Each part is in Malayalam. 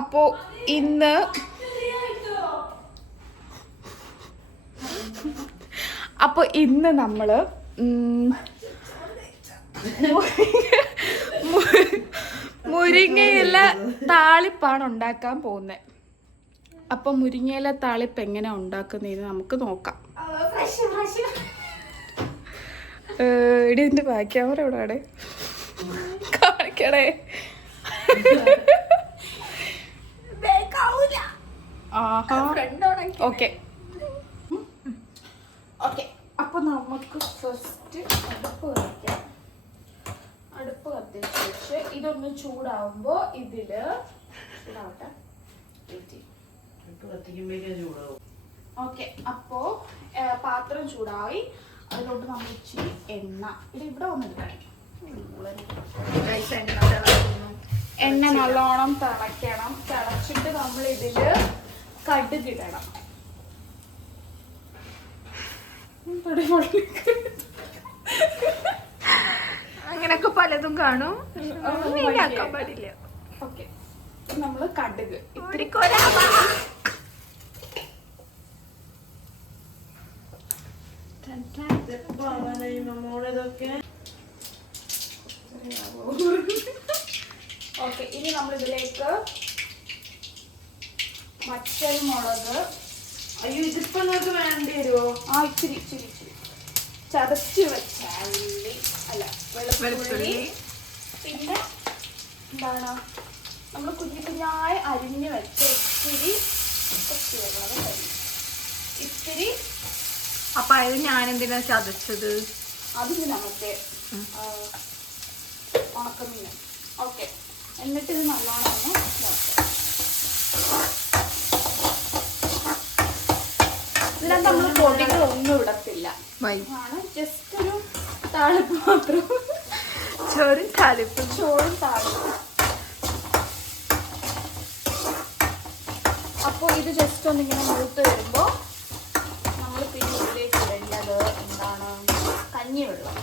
അപ്പോൾ ഇന്ന് നമ്മൾ മുരിങ്ങയില താളിപ്പാണ് ഉണ്ടാക്കാൻ പോകുന്നത്. അപ്പം മുരിങ്ങയില താളിപ്പ് എങ്ങനെ ഉണ്ടാക്കുന്നതെന്ന് നമുക്ക് നോക്കാം. ഇതിൻ്റെ ബാക്ക് ക്യാമറ എവിടെയാണ് കാണിക്കണേ? Okay okay. അപ്പൊ നമുക്ക് ഫസ്റ്റ് അടുപ്പ് കത്തിച്ച് വെച്ച് ഇതൊന്ന് ചൂടാവുമ്പോ ഇതില് ഓക്കെ. അപ്പോ പാത്രം ചൂടായി, അതിലോട്ട് നമ്മൾ ഇച്ചിരി എണ്ണ ഇവിടെ വന്നിട്ടാണ്. എണ്ണ നല്ലോണം തിളയ്ക്കണം. തിളച്ചിട്ട് നമ്മൾ ഇതില് കടുകിടണം. അങ്ങനൊക്കെ പലതും കാണും, ആക്കാൻ പാടില്ല. ഓക്കെ, നമ്മള് കടുക് ഇത്തിരി ഓക്കെ. ഇനി നമ്മൾ ഇതിലേക്ക് മറ്റൽ മുളക്. അയ്യോ, ഇതിപ്പോ നിങ്ങൾക്ക് വേണ്ടി വരുമോ? ഇച്ചിരി ഇച്ചിരി ഇച്ചിരി ചതച്ച് വെച്ച ഉള്ളി, അല്ല വെളുത്തുള്ളി. പിന്നെ എന്താണ് നമ്മൾ കുഞ്ഞു കുഞ്ഞായി അരിഞ്ഞ് വെച്ച ഇത്തിരി ഇത്തിരി. അപ്പൊ അത് ഞാൻ എന്തിനാ ചതച്ചത്? അതിന് നമുക്ക് ഉണക്കമീൻ. ഓക്കെ, എന്നിട്ട് ഇത് നല്ലോണം ഒന്ന് ഇതിനകത്ത് നമ്മൾ പൊടികളൊന്നും ഇടത്തില്ല. ജസ്റ്റ് ഒരു താളിപ്പ് മാത്രം. ചോറും താളിപ്പ്. അപ്പോൾ ഇത് ജസ്റ്റ് ഒന്നിങ്ങനെ മൂത്ത് വരുമ്പോൾ നമ്മൾ പിന്നെ ഇതിലേക്ക് ഇടേണ്ടത് എന്താണ്? കഞ്ഞിവെള്ളം.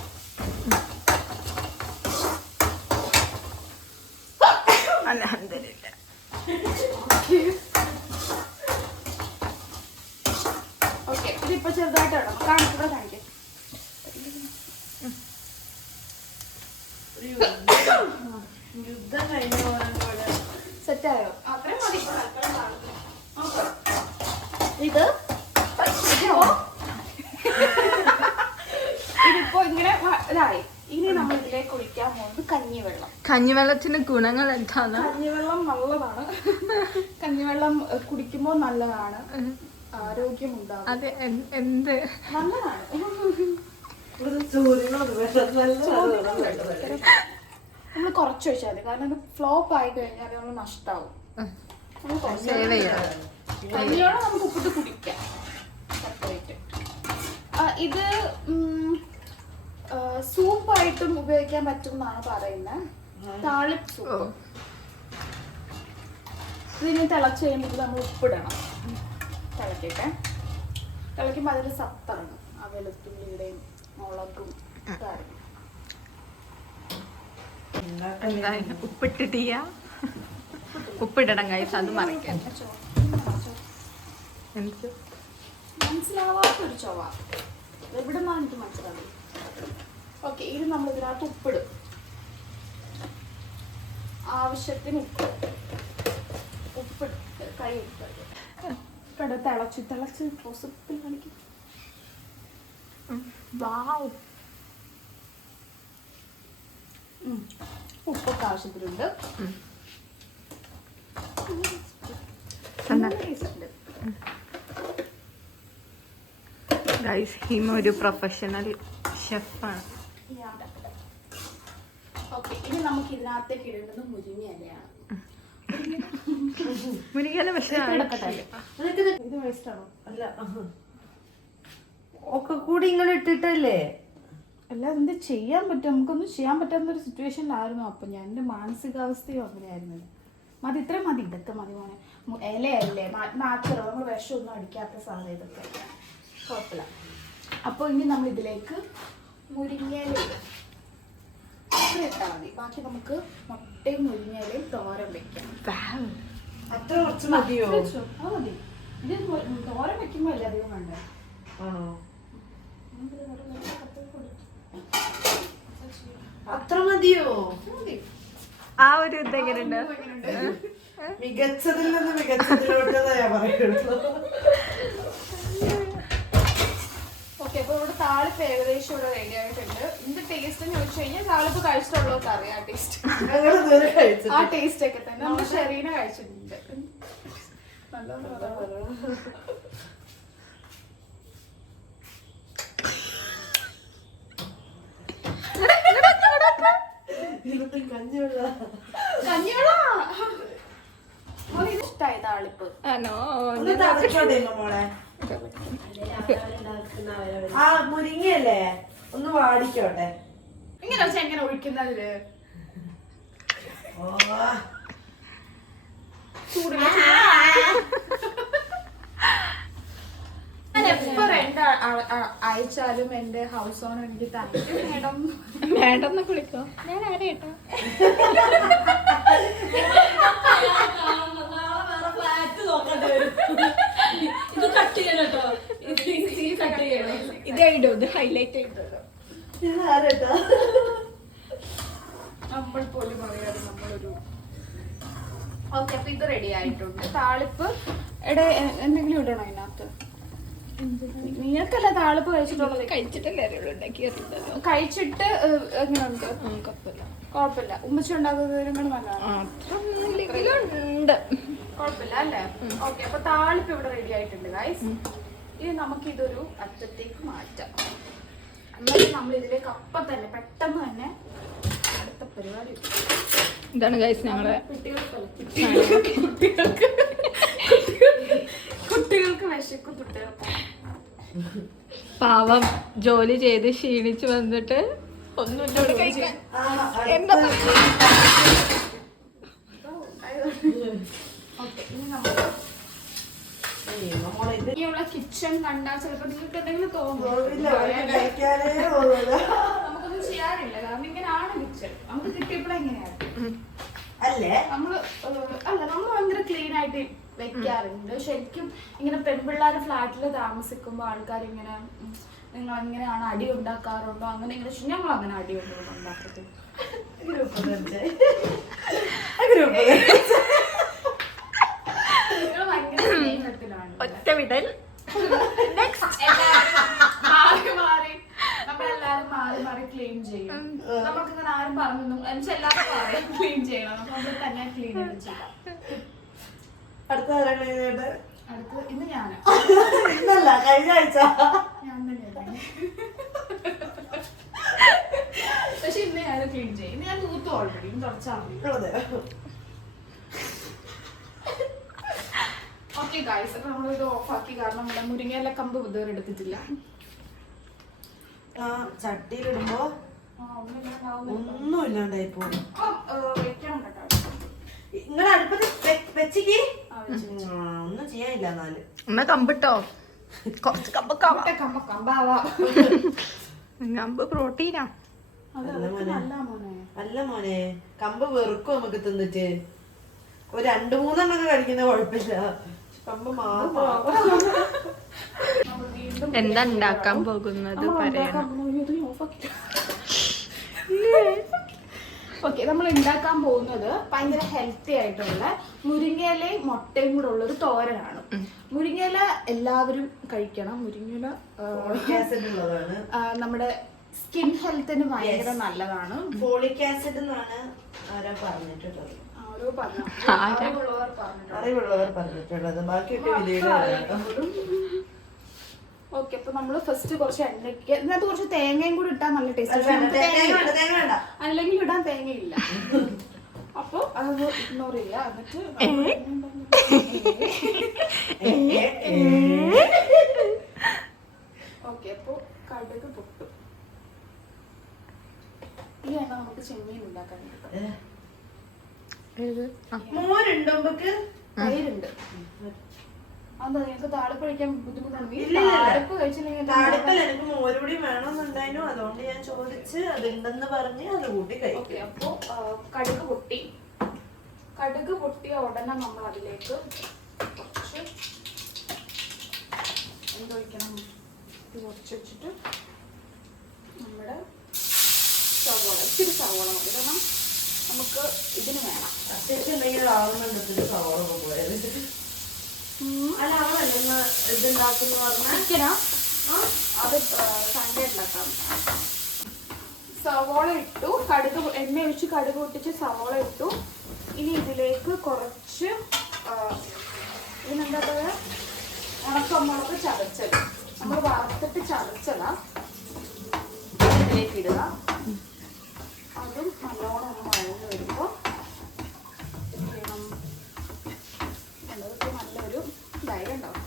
അൽഹംദുലില്ലാ. ഓക്കെ, ഇതിപ്പോ ചെറുതായിട്ട് ഇടണം. കാണിക്കും. യുദ്ധം കഴിഞ്ഞ സെറ്റായോ? അത്രയും മതി. ഇതിപ്പോ ഇങ്ങനെ ഇതായി. ഇനി നമ്മൾ ഇതിലേക്ക് ഒഴിക്കാൻ പോകുന്നത് കഞ്ഞിവെള്ളം. കഞ്ഞിവെള്ളത്തിന് ഗുണങ്ങൾ എന്താണ്? കഞ്ഞിവെള്ളം നല്ലതാണ്. കഞ്ഞിവെള്ളം കുടിക്കുമ്പോൾ നല്ലതാണ്, ആരോഗ്യം ഉണ്ടാകും. അത് എന്ത് നല്ലതാണ്. നമ്മൾ കുറച്ച് ഒഴിച്ചാൽ മതി, കാരണം ഇത് ഫ്ലോപ്പ് ആയി കഴിഞ്ഞാൽ നമ്മൾ നഷ്ടാവും. കഞ്ഞിയോടെ നമുക്ക് ഉപ്പിട്ട് കുടിക്കാം സെപ്പറേറ്റ്. ഇത് സൂപ്പായിട്ടും ഉപയോഗിക്കാൻ പറ്റും എന്നാണ് പറയുന്നത്. താളിപ്പ് സൂപ്പ്. ഇതിന് തിളച്ച് കഴിയുമ്പോൾ നമ്മൾ ഉപ്പിടണം. തിളയ്ക്കുമ്പോൾ അതിൽ സത്താണ് ആ വെളുത്തുള്ളിയുടെയും മുളകും ഉപ്പിട്ടിട്ടില്ല. ഉപ്പിടണം കൈസ്, അത് മറിക്കാൻ. മനസ്സിലാവാത്തൊരു ചൊവ്വ എവിടെ നിന്നാണ് എനിക്ക് മനസ്സിലാവുന്നത്. ഓക്കെ, ഇത് നമ്മൾ ഇതിനകത്ത് ഉപ്പിടും. ആവശ്യത്തിന് ഉപ്പിട്ട് കൈ ഉപ്പിട്ട് തിളച്ച് പോസിബിൾ കാണിക്കും. ഉപ്പൊക്കെ ആവശ്യത്തിനുണ്ട്. ഒരു പ്രൊഫഷണൽ ഷെഫാണ്. ഓക്കെ, ഇനി നമുക്ക് ഇതിനകത്തേക്ക് ഇടേണ്ടത് മുരിങ്ങയിലയാണ്. മുരിങ്ങയില പക്ഷേ ഇത് വേസ്റ്റ് ആണോ? അല്ല, ഒക്കെ കൂടി ഇങ്ങനെ ഇട്ടിട്ടല്ലേ. അല്ല, എന്ത് ചെയ്യാൻ പറ്റും? നമുക്കൊന്നും ചെയ്യാൻ പറ്റാത്ത ഒരു സിറ്റുവേഷനിലായിരുന്നു. അപ്പം ഞാൻ എൻ്റെ മാനസികാവസ്ഥയും അങ്ങനെയായിരുന്നു. മതി, ഇത്രയും മതി, ഇതൊക്കെ മതി മോനെ. ഇലയല്ലേ, നാച്ചുറൽ, നമ്മൾ വിഷമൊന്നും അടിക്കാത്ത സാധനം, ഇതൊക്കെ കുഴപ്പമില്ല. അപ്പോൾ ഇനി നമ്മൾ ഇതിലേക്ക് മുരിങ്ങയില ഇത്ര ഇട്ടാൽ മതി. ബാക്കി നമുക്ക് മുട്ടയും മുരിങ്ങയിലയും തോരൻ വെക്കാം. അത്ര കുറച്ച് മതിയോ? വെച്ചോ, അത് മതി. ഇത് തോരൻ വെക്കുമ്പോ അല്ലേ അധികം വേണ്ടേ? ആണോ? അത്ര മതിയോ? ആ ഒരു ഇതെങ്ങനെയുണ്ട്? മികച്ചതിൽ നിന്ന് മികച്ചതിലോട്ടെന്നാ ഞാൻ പറയുള്ളൂ. ഓക്കെ, അപ്പൊ ഇവിടെ താളിപ്പ് ഏകദേശം ഇവിടെ റെഡി ആയിട്ടുണ്ട്. എന്ത് ടേസ്റ്റ് എന്ന് ചോദിച്ചു കഴിഞ്ഞാൽ താളിപ്പ് കഴിച്ചിട്ടുള്ളവർക്ക് അറിയാം ടേസ്റ്റ്. ഞങ്ങളിതുവരെ കഴിച്ചിട്ട് ആ ടേസ്റ്റ് ഒക്കെ തന്നെ നമ്മൾ ഷെറീന കഴിച്ചിട്ടുണ്ട്. ഇന്നത്തെ കഞ്ഞിവെള്ള ഇഷ്ടായി താളിപ്പ്. ആണോ? ഒന്ന് തറച്ചോട്ടെ മോളെ. ആ മുരിങ്ങയല്ലേ ഒന്ന് വാടിക്കോട്ടെ. ഇങ്ങനെ വെച്ചാൽ എങ്ങനെ ഒഴിക്കുന്നതില് ചൂടില്ല. ഞാൻ എപ്പോ റെന്റ് അയച്ചാലും എന്റെ ഹൗസ് ഓണർ എനിക്ക് താങ്ക് മേഡം വേണ്ടെന്ന് വിളിക്കോ? ഞാൻ ആരേട്ടോ? ഇത് ഇടോ, ഇത് ഹൈലൈറ്റ് ചെയ്തോ. ഞാൻ ആരട്ടാ? നമ്മൾ പോലും അറിയാതെ നമ്മളൊരു. ഓക്കെ, അപ്പൊ ഇത് റെഡി ആയിട്ടുണ്ട്. താളിപ്പ് എന്തെങ്കിലും ഇടണോ അതിനകത്ത്? നിങ്ങൾക്കല്ല താളിപ്പ് കഴിച്ചിട്ടുള്ളത്? കഴിച്ചിട്ടല്ലേ അറിയുള്ളൂ, ഉണ്ടാക്കിയല്ലോ. കഴിച്ചിട്ട് എങ്ങനെയുണ്ട്? കുഴപ്പമില്ല. ഉമ്മച്ചി ഉണ്ടാക്കുന്നതിനും നല്ലതാണ്. ഉണ്ട്. കുഴപ്പമില്ല അല്ലേ? ഓക്കെ, അപ്പൊ താളിപ്പ് ഇവിടെ റെഡി ആയിട്ടുണ്ട് ഗൈസ്. ഇനി നമുക്ക് ഇതൊരു അറ്റത്തേക്ക് മാറ്റാം. എന്നിട്ട് നമ്മൾ ഇതിലേക്ക് അപ്പം തന്നെ പെട്ടെന്ന് തന്നെ അടുത്ത പരിപാടി. ഇതാണ് ഗൈസ് ഞങ്ങളെ കുട്ടികൾക്ക് വിശക്കും. കുട്ടികൾക്ക് പാവം ജോലി ചെയ്ത് ക്ഷീണിച്ച് വന്നിട്ട് ഒന്നും എന്നോട് കഴിക്കാൻ എന്താ ഇനിയുള്ള കിച്ചൺ കണ്ടാൽ ചിലപ്പോ നിങ്ങൾക്ക് എന്തെങ്കിലും തോന്നുന്നു. നമുക്കൊന്നും ചെയ്യാറില്ല, കാരണം ഇങ്ങനെയാണ് കിച്ചൺ. നമുക്ക് കിട്ടിയപ്പോഴേ എങ്ങനെയാണ് അല്ലേ? നമ്മള് ഭയങ്കര ക്ലീൻ ആയിട്ട് വെക്കാറുണ്ട്. ശരിക്കും ഇങ്ങനെ പെൺപിള്ളേര് ഫ്ലാറ്റില് താമസിക്കുമ്പോ ആൾക്കാർ ഇങ്ങനെ നിങ്ങൾ എങ്ങനെയാണ് അടി ഉണ്ടാക്കാറുണ്ടോ അങ്ങനെ ഇങ്ങനെ. ഞങ്ങൾ അങ്ങനെ അടി ഒന്നും ഉണ്ടാക്കത്തില്ല. നിങ്ങൾ ഭയങ്കര സ്നേഹത്തിലാണ്. ഒറ്റ വിടൽ. നമ്മളെല്ലാരും മാറി മാറി ക്ലീൻ ചെയ്യും. നമുക്കിങ്ങനെ ആരും പറഞ്ഞു എല്ലാവരും പറയും ക്ലീൻ ചെയ്യണം. നമ്മൾ തന്നെ ക്ലീൻ ചെയ്ത് ചെയ്യാം. അടുത്ത ആരാണ് ചെയ്തത്? അടുത്ത് ഇന്ന് ഞാൻ ഇന്നല്ല, കഴിഞ്ഞ ആഴ്ച ഞാൻ തന്നെയാണ്. പക്ഷെ ഇന്ന് ഞാൻ ക്ലീൻ ചെയ്യും. ഇന്ന് ഞാൻ തൂത്തു ഓൾറെഡി. തുടച്ചാൽ മതി. ഓക്കെ ഗൈസ്, അപ്പൊ നമ്മളിത് ഓഫാക്കി. കാരണം നമ്മുടെ മുരിങ്ങയില കമ്പ് ഇതുവരെ എടുത്തിട്ടില്ല. ചട്ടിയിലിടുമ്പോ ഒന്നും ഇല്ലാണ്ടായി പോകും. വെക്കണം കേട്ടോ. നിങ്ങളെ അടുപ്പത്ത് വെച്ചിക്ക് ഒന്നും ചെയ്യാനില്ല. എന്നാല് അമ്മ കമ്പിട്ടോ, കുറച്ച് കമ്പക്കാവാ. കമ്പ് പ്രോട്ടീനാ. അല്ല മോനെ, കമ്പ് വെറുക്കും നമുക്ക് തിന്നിട്ട്. ഒരു 2-3 കഴിക്കുന്ന കുഴപ്പമില്ല. കമ്പ് മാത്രം. എന്താ ഉണ്ടാക്കാൻ പോകുന്നത് പറയണം. ഓക്കെ, നമ്മൾ ഉണ്ടാക്കാൻ പോകുന്നത് ഭയങ്കര ഹെൽത്തി ആയിട്ടുള്ള മുരിങ്ങയിലയും മുട്ടയും കൂടെ ഉള്ള ഒരു തോരനാണ്. മുരിങ്ങയില എല്ലാവരും കഴിക്കണം. മുരിങ്ങയില നമ്മുടെ സ്കിൻ ഹെൽത്തിന് ഭയങ്കര നല്ലതാണ്. ഫോളിക് ആസിഡ് എന്നാണ് ആരാ പറഞ്ഞിട്ടുള്ളത്. അറിവുള്ളവർ പറഞ്ഞിട്ടുള്ളത്. ബാക്കിയൊക്കെ ഓക്കെ, അപ്പൊ നമ്മള് ഫസ്റ്റ് കുറച്ച് എണ്ണയ്ക്ക് ഇതിനകത്ത് കുറച്ച് തേങ്ങയും കൂടി ഇട്ടാൽ നല്ല ടേസ്റ്റ്. അല്ലെങ്കിൽ ഇടാൻ തേങ്ങയില്ല. അപ്പൊ അത് ഇഗ്നോർ ചെയ്യാ. എന്നിട്ട് ഓക്കെ, അപ്പൊ കടുക് പൊട്ടും. ഈ എണ്ണ നമുക്ക് ചെമ്മീൻ ഉണ്ടാക്കാൻ മോരുണ്ടോ? തൈരുണ്ട്. അതെന്താ നിങ്ങൾക്ക് താളിപ്പ് കഴിക്കാൻ ബുദ്ധിമുട്ടാണ്? താളിപ്പല്ല, എനിക്ക് മോരുപൊടി വേണമെന്നുണ്ടായിരുന്നു. അതുകൊണ്ട് ഞാൻ ചോദിച്ച് അതുണ്ടെന്ന് പറഞ്ഞ് അത് കൂട്ടി കഴിക്കും. അപ്പൊ കടുക് പൊട്ടി. കടുക് പൊട്ടിയ ഉടനെ നമ്മൾ അതിലേക്ക് കുറച്ച് എന്തൊഴിക്കണം, ഇത് കുറച്ച് വെച്ചിട്ട് നമ്മുടെ സവോള, ഇച്ചിരി സവോള മതി. കാരണം നമുക്ക് ഇതിന് വേണം. അത്യാവശ്യം എന്തെങ്കിലും ആവുന്നുണ്ട് സവോള പോയത്. അല്ല അവളല്ല ഇതുണ്ടാക്കുന്ന പറഞ്ഞാൽ ചിക്കനാ അത് സൺഡേ ഉണ്ടാക്കാം. സവോള ഇട്ടു, കടുക് എണ്ണ ഒഴിച്ച് കടുക് പൊട്ടിച്ച് സവോള ഇട്ടു. ഇനി ഇതിലേക്ക് കുറച്ച് ഇതിനെന്താ പറയുക, ഉണക്കമുളക് ചതച്ചത് നമ്മൾ വറുത്തിട്ട് ചതച്ചതാ ഇതിലേക്ക് ഇടുക. അതും നല്ലോണം ഒന്ന് വഴന്ന് വരുമ്പോൾ നല്ലൊരു ഇതായി ഉണ്ടാവും.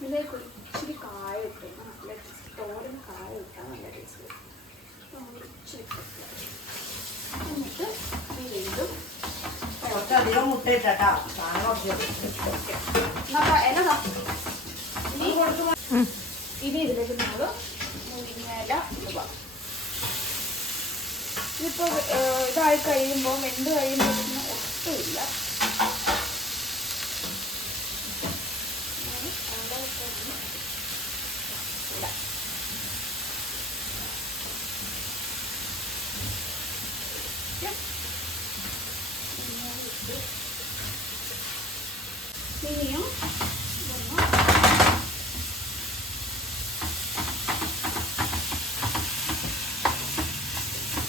ഇതിലേക്ക് ഒരു ഇച്ചിരി കായ ഇട്ട് നല്ല തോരൻ കായ ഇട്ടാൽ നല്ല ടേസ്റ്റ്. ഇച്ചിരി എന്നിട്ട് വീണ്ടും കുറച്ചധികം മുട്ട ഇട്ടാ ഇനി ഇതിലേക്ക് നമ്മൾ മുരിങ്ങയില ഇടുക. ഇതിപ്പോ ഇതായി കഴിയുമ്പോൾ വെന്ത് കഴിയുമ്പോൾ ഒട്ടുമില്ല. ഇനിയും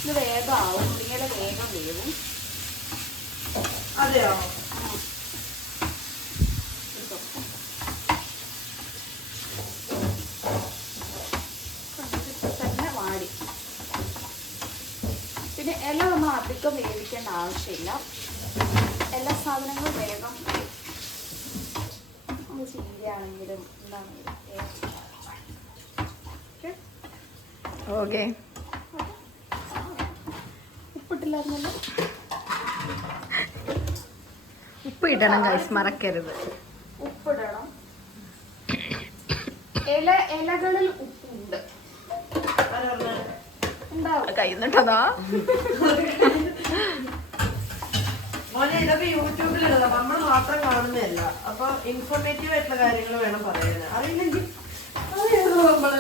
ഇത് വേഗമാവും, മുരിങ്ങയില വേഗം വേവും. അതെയോ? തന്നെ വാടി. പിന്നെ ഇല നമ്മൾ അധികം വേവിക്കേണ്ട ആവശ്യമില്ല. എല്ലാ സാധനങ്ങളും വേഗം ചീരയാണെങ്കിലും എന്താണെങ്കിലും ഓക്കെ. ഉപ്പിട്ടില്ലായിരുന്നല്ലോ. ഉപ്പ് ഇടണം ഗൈസ്, മറക്കരുത്. ഉപ്പിടണം. ഇലകളിൽ ഉപ്പുണ്ട്, ഉണ്ടാവും. കയ്യുന്നുണ്ടതാ മോനെ ഇതൊക്കെ യൂട്യൂബിലുള്ളതാ, നമ്മൾ മാത്രം കാണുന്നതല്ല. അപ്പൊ ഇൻഫോർമേറ്റീവ് ആയിട്ടുള്ള കാര്യങ്ങൾ വേണം പറയാൻ. അറിയില്ലെങ്കിൽ നമ്മള്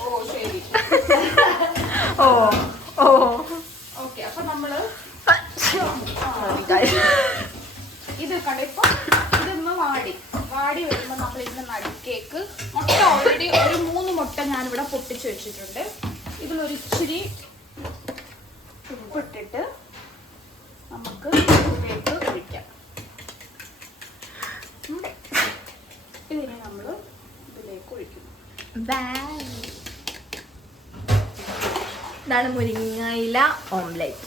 ഓ ശരി. ഓ ഓ ഓക്കെ. അപ്പൊ നമ്മള് ഇത് കണ്ടിപ്പോ ഇതൊന്ന് വാടി വരുമ്പോ നമ്മൾ ഇതിന്റെ നടുക്കേക്ക് മുട്ട ഓൾറെഡി ഒരു 3 മുട്ട ഞാനിവിടെ പൊട്ടിച്ച് വെച്ചിട്ടുണ്ട്. ഇതിലൊരു ഇച്ചിരി ഉപ്പിട്ടിട്ട് നമുക്ക് ഇതിലേക്ക് ഒഴിക്കാം. ഇതിനെ നമ്മൾ ഇതിലേക്ക് ഒഴിക്കും. ഇതാണ് മുരിങ്ങയില ഓംലെറ്റ്.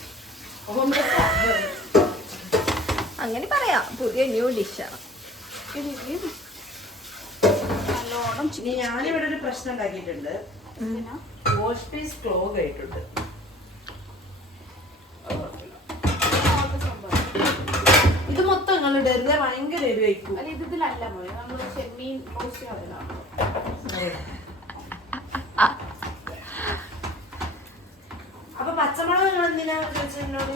അങ്ങനെ പറയാം, പുതിയ ന്യൂ ഡിഷാണ്. ഇതിൽ നല്ലോണം ഇനി ഞാനിവിടെ ഒരു പ്രശ്നം ഉണ്ടാക്കിയിട്ടുണ്ട്. വാഷ് പീസ് ക്ലോഗ് ആയിട്ടുണ്ട്. ഇത് മൊത്തം നിങ്ങൾ ഇടരുത്, ഭയങ്കര എരിവായിരിക്കും. അല്ല ഇത് ഇതിലല്ല പോലെ നമ്മൾ ചെമ്മീൻ റോസ്റ്റ് കളയലാണ്. അപ്പൊ പച്ചമുളക് നിങ്ങൾ എന്തിനാ എന്നോട്?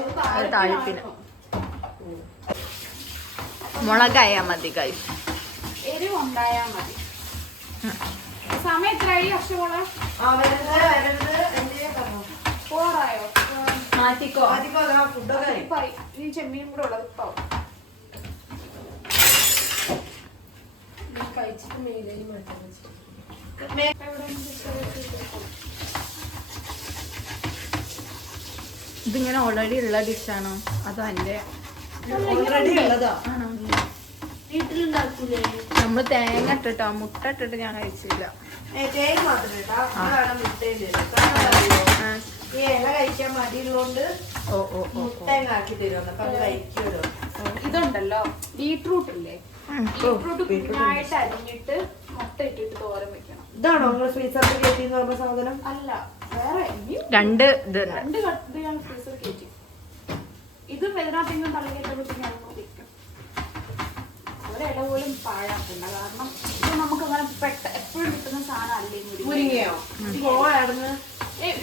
താളിപ്പിന് മുളകായാ മതി ഗൈസ്. എരിവ് ഉണ്ടായാ മതി. സമയം എത്രയായി അക്ഷമോളെ? പോറായോ? മാറ്റിക്കോ. ഇപ്പായി. ഇനി ചെമ്മീനും കൂടെ ഉള്ളത് ഇപ്പാവും. കഴിച്ചിട്ട് മേലേലും ഇതിങ്ങനെ ഓൾറെഡി ഉള്ള ഡിഷാണോ അതോ എൻ്റെ ഓൾറെഡി ഉള്ളതാ? ആണോ? വീട്ടിലുണ്ടാക്കൂലേ? നമ്മൾ തേങ്ങ ഇട്ടിട്ടോ, മുട്ട ഇട്ടിട്ട് ഞാൻ കഴിച്ചില്ല. തേങ്ങ മാത്രം ഇട്ടാ മുട്ടയില് ഈ ഇല കഴിക്കാൻ മടിയുള്ളോണ്ട് ഓ ഓ ഓ മുട്ടയും ആക്കി തരുമെന്ന് അപ്പൊ അത് കഴിക്കുമല്ലോ. ഇതുണ്ടല്ലോ ബീട്രൂട്ട് ഇല്ലേ, ബീട്രൂട്ട് കുഞ്ഞായിട്ട് അരിഞ്ഞിട്ട് മുട്ട ഇട്ടിട്ട് തോരൻ വെക്കണം. ഇതാണോ നിങ്ങൾ ഫ്രീസറിൽ കയറ്റിന്ന് പറഞ്ഞ സാധനം? അല്ല, വേറെ രണ്ട് ഇത് രണ്ട് കട്ട് ഞാൻ ഫ്രീസർ കയറ്റി. ഇതും ഇതിനകത്തെങ്കിലും തലകേറ്റപ്പോഴത്തേക്കും ഞാൻ വെക്കും. ഇല പോലും പാഴാക്കണ്ട, കാരണം ഇത് നമുക്ക് അങ്ങനെ എപ്പോഴും കിട്ടുന്ന സാധനം അല്ലേ മുരിങ്ങയോ?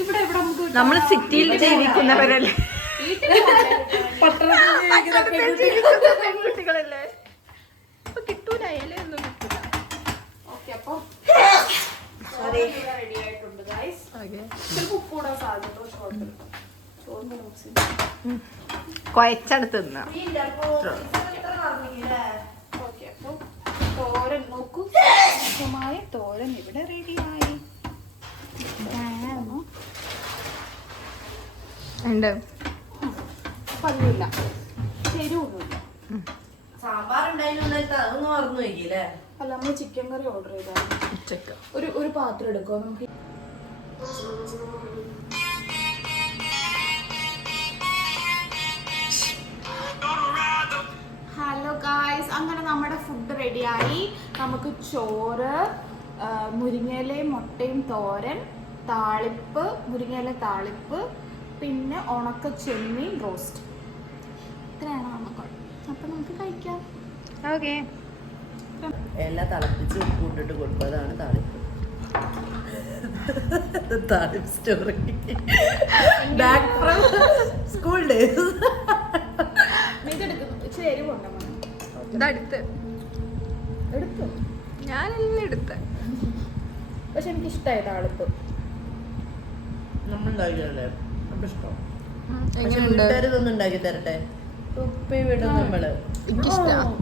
ഇവിടെ ഇവിടെ നമുക്ക് നമ്മൾ സിറ്റിയിൽ ജീവിക്കുന്നവരല്ലേ. കുട്ടികളല്ലേ അപ്പൊ കിട്ടൂല ഇലയൊന്നും കിട്ടൂല. ഓക്കെ അപ്പം റെഡി ആയിട്ടുണ്ട് ഗൈസ്. ഓക്കെ ചിലപ്പോൾ ഉപ്പൂടാൻ സാധ്യത ചോറിന്റെ ബോക്സിൽ കുഴച്ചെടുത്ത് തിന്നാം. ഓക്കെ അപ്പോൾ തോരൻ നോക്കൂ. സുഖമായ തോരൻ ഇവിടെ റെഡിയായി. ഉണ്ട് അപ്പം അതില്ല ശരിയൊന്നുമില്ല. സാമ്പാർ ഉണ്ടായിരുന്നു അതൊന്നും മറന്നു വയ്ക്കില്ലേ? അല്ല നമ്മൾ ചിക്കൻ കറി ഓർഡർ ചെയ്താൽ ഉച്ചക്ക് ഒരു പാത്രം എടുക്കുമോ നമുക്ക്? ഹലോ ഗായ്സ്, അങ്ങനെ നമ്മുടെ ഫുഡ് റെഡിയായി. നമുക്ക് ചോറ്, മുരിങ്ങയിലയും മുട്ടയും തോരൻ, താളിപ്പ്, മുരിങ്ങയില താളിപ്പ്, പിന്നെ ഉണക്ക ചെമ്മീൻ റോസ്റ്റ്. ഇത്രയാണ് നമുക്ക്. അപ്പം നമുക്ക് കഴിക്കാം. ഓക്കെ എല്ലാം തിളപ്പിച്ച് ഉപ്പിട്ടിട്ട് കൊടുക്കും. അതാണ് താളിപ്പ്. താളിപ്പ് story back from school days. ഇതെടുക്കുന്നു ഇച്ചിരി എരിവുണ്ടോ? ഇതടുത്ത് എടുത്തു. ഞാനെല്ലാം എടുത്ത്. പക്ഷെ എനിക്ക് ഇഷ്ടമായി താളിപ്പ്. നമ്മൾ ഉണ്ടാക്കിയതല്ലേ അപ്പം ഇഷ്ടം. എങ്ങനെയുണ്ട്? ഇതൊന്നും ഉണ്ടാക്കി തരട്ടെ. ഉപ്പി വിടും നമ്മള്. എനിക്കിഷ്ടമാണ്.